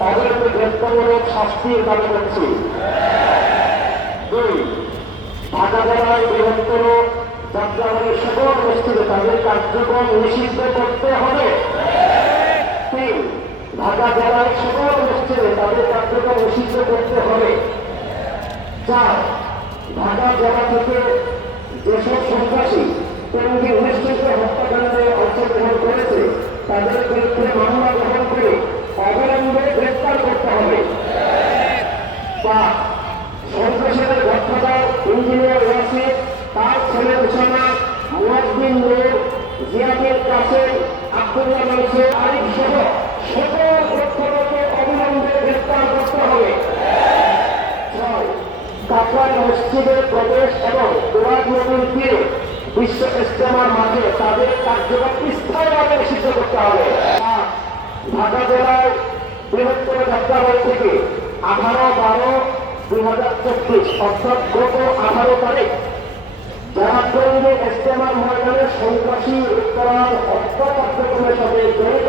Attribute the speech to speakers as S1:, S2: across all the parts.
S1: তাদেরকে গ্রেপ্তারের শাস্তির দাবি করছি দুই ঢাকা জেলায় বৃহত্তর যাত্রাবাড়ির সকল গোষ্ঠীতে তাদের কার্যক্রম নিষিদ্ধ করতে হবে। তিন ঢাকা জেলার সকল গোষ্ঠীতে তাদের কার্যক্রম নিষিদ্ধ করতে হবে। চার ঢাকা জেলা থেকে যেসব সন্ত্রাসী টঙ্গী অনুষ্ঠিত হত্যাকাণ্ডে অংশগ্রহণ করেছে, তাদের বিরুদ্ধে জিয়াদের কাছে আব্দুল্লাহ মানুষের আরিফ সহ সকল ঘটনাকে অবিলম্বে গ্রেপ্তার করতে হবে। ছয় কাকরাই মসজিদের প্রবেশ এবং দোয়ার নদীর তীরে বিশ্ব ইস্তেমার মাঝে তাদের কার্যক্রম স্থায়ীভাবে নিষিদ্ধ করতে হবে। ঢাকা জেলায় বৃহত্তর যাত্রাবাড়ি থেকে আঠারো বারো দুই হাজার চব্বিশ, অর্থাৎ গত আঠারো তারিখ যারা টঙ্গী ইস্তেমার ময়দানে সন্ত্রাসী উত্তরার হত্যা কার্যক্রমের সাথে জড়িত,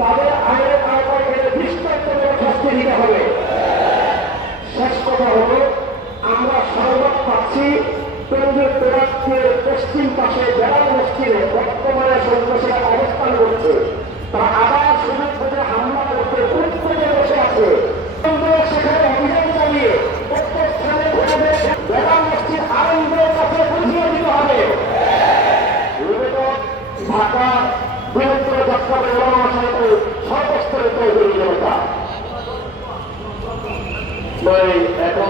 S1: তাদের আইনের আওতায় এনে দৃষ্টান্তমূলক শাস্তি দিতে হবে। শেষ কথা হল, আমরা সংবাদ পাচ্ছি পশ্চিম পাশে যারা